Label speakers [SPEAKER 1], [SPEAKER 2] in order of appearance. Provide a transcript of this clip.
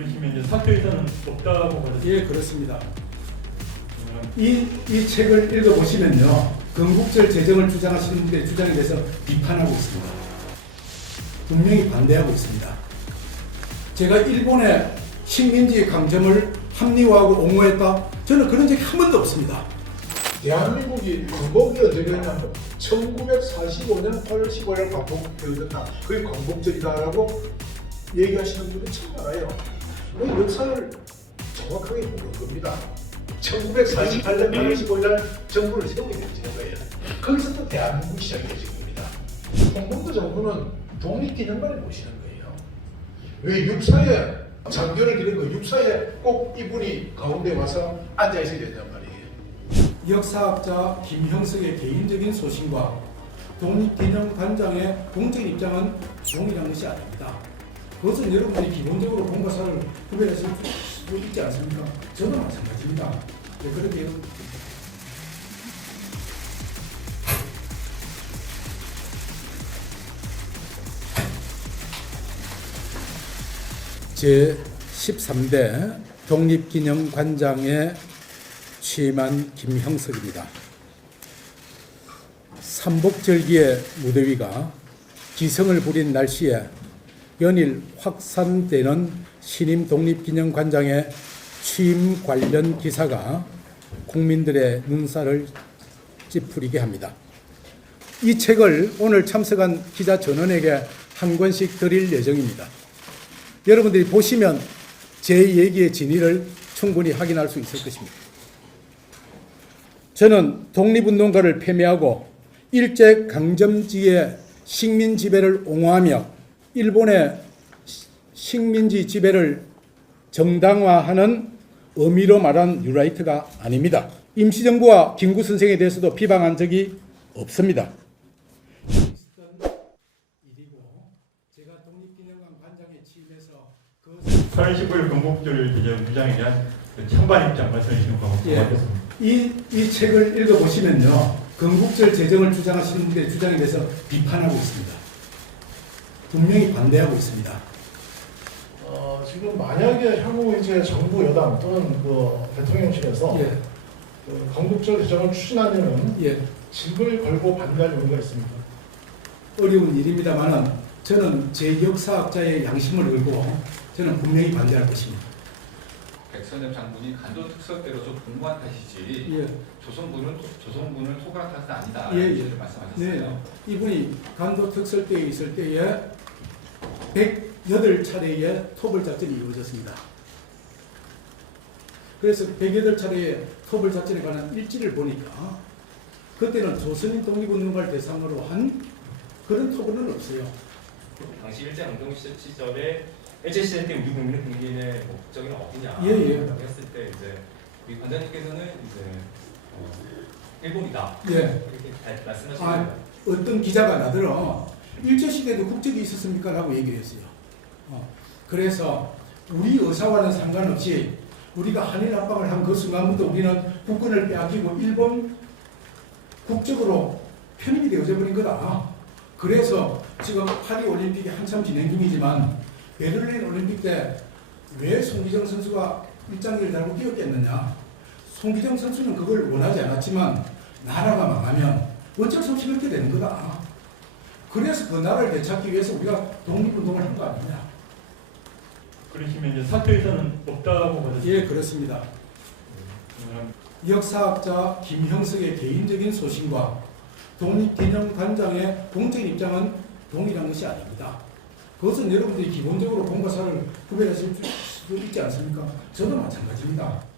[SPEAKER 1] 그러시면 이제 사표 의사는 없다고 받으시죠?
[SPEAKER 2] 예, 그렇습니다. 이, 이 책을 읽어보시면요. 건국절 재정을 주장하시는 분들의 주장에 대해서 비판하고 있습니다. 분명히 반대하고 있습니다. 제가 일본의 식민지 강점을 합리화하고 옹호했다? 저는 그런 적이 한 번도 없습니다.
[SPEAKER 3] 대한민국이 광복이 언제 되냐면 1945년 8월 15일 광복되어졌다. 그게 광복절이다라고 얘기하시는 분들이 참 많아요. 그 역사를 정확하게 모르는 겁니다. 1948년 8월 15일 날 정부를 세우게 되는 거예요. 거기서 또 대한민국이 시작이 되는 겁니다. 홍범도 정부는 독립기념관에 모시는 거예요. 왜 육사에 장교를 기는 거 육사에 꼭 이분이 가운데 와서 앉아 있어야 된단 말이에요.
[SPEAKER 2] 역사학자 김형석의 개인적인 소신과 독립기념관장의 공적 입장은 동일한 것이 아닙니다. 그것은 여러분들이 기본적으로 본과사를 구별하실 수 있지 않습니까? 저도 마찬가지입니다. 네, 그렇게 제 13대 독립기념관장에 취임한 김형석입니다. 삼복절기의 무더위가 기성을 부린 날씨에 연일 확산되는 신임 독립기념관장의 취임 관련 기사가 국민들의 눈살을 찌푸리게 합니다. 이 책을 오늘 참석한 기자 전원에게 한 권씩 드릴 예정입니다. 여러분들이 보시면 제 얘기의 진위를 충분히 확인할 수 있을 것입니다. 저는 독립운동가를 폐매하고 일제 강점지의 식민 지배를 옹호하며 일본의 시- 식민지 지배를 정당화하는 의미로 말한 뉴라이트가 아닙니다. 임시정부와 김구 선생에 대해서도 비방한 적이 없습니다. 제가 독립기념관 관장에 취임해서 그
[SPEAKER 1] 8월 15일 건국절 기념 주장에 대한 그 찬반 입장 말씀해 주시는 거
[SPEAKER 2] 예. 이 책을 읽어보시면요. 건국절 재정을 주장하시는 분들의 주장에 대해서 비판하고 있습니다. 분명히 반대하고 있습니다.
[SPEAKER 3] 어, 지금 만약에 향후 이제 정부 여당 또는 그 대통령실에서
[SPEAKER 2] 예,
[SPEAKER 3] 그 건국절 제정을 추진하려는
[SPEAKER 2] 예,
[SPEAKER 3] 집을 걸고 반대할 용의가 있습니다.
[SPEAKER 2] 어려운 일입니다만은 저는 제 역사학자의 양심을 걸고 저는 분명히 반대할 것입니다.
[SPEAKER 4] 백선엽 장군이 간도 특설대로 좀 공부한 탓이지
[SPEAKER 2] 예,
[SPEAKER 4] 조선군은 조선군을 토벌한 탓은 아니다.
[SPEAKER 2] 예, 예.
[SPEAKER 4] 말씀하셨어요.
[SPEAKER 2] 네, 이분이 간도 특설대에 있을 때에 108차례의 토벌 작전이 이루어졌습니다. 그래서 108차례의 토벌 작전에 관한 일지를 보니까 그때는 조선인 독립운동가를 대상으로 한 그런 토벌은 없어요.
[SPEAKER 5] 당시 일제 강점 시절 시절에 일제 시절 때 우리 국민의 국민의 목적이 어디냐
[SPEAKER 2] 예, 예.
[SPEAKER 5] 라고 했을 때 이제 우리 관장님께서는 이제 어, 일본이다
[SPEAKER 2] 예.
[SPEAKER 5] 이렇게 다 말씀하시는
[SPEAKER 2] 아,
[SPEAKER 5] 거예요.
[SPEAKER 2] 어떤 기자가 나더러 일제시대도 국적이 있었습니까? 라고 얘기를 했어요. 어, 그래서 우리 의사와는 상관없이 우리가 한일 합방을 한 그 순간부터 우리는 국권을 빼앗기고 일본 국적으로 편입이 되어져 버린 거다. 그래서 지금 파리 올림픽이 한참 진행 중이지만 베를린 올림픽 때 왜 송기정 선수가 일장기를 달고 뛰었겠느냐? 송기정 선수는 그걸 원하지 않았지만 나라가 망하면 어쩔 수 없이 그렇게 되는 거다. 그래서 그 나라를 되찾기 위해서 우리가 독립운동을 한 거 아니냐?
[SPEAKER 1] 그러시면 이제 사표 의사는 없다고 받으시죠?
[SPEAKER 2] 예, 그렇습니다.
[SPEAKER 1] 음,
[SPEAKER 2] 역사학자 김형석의 개인적인 소신과 독립기념관장의 공적 입장은 동일한 것이 아닙니다. 그것은 여러분들이 기본적으로 본과사를 구별하실 수 있지 않습니까? 저도 마찬가지입니다.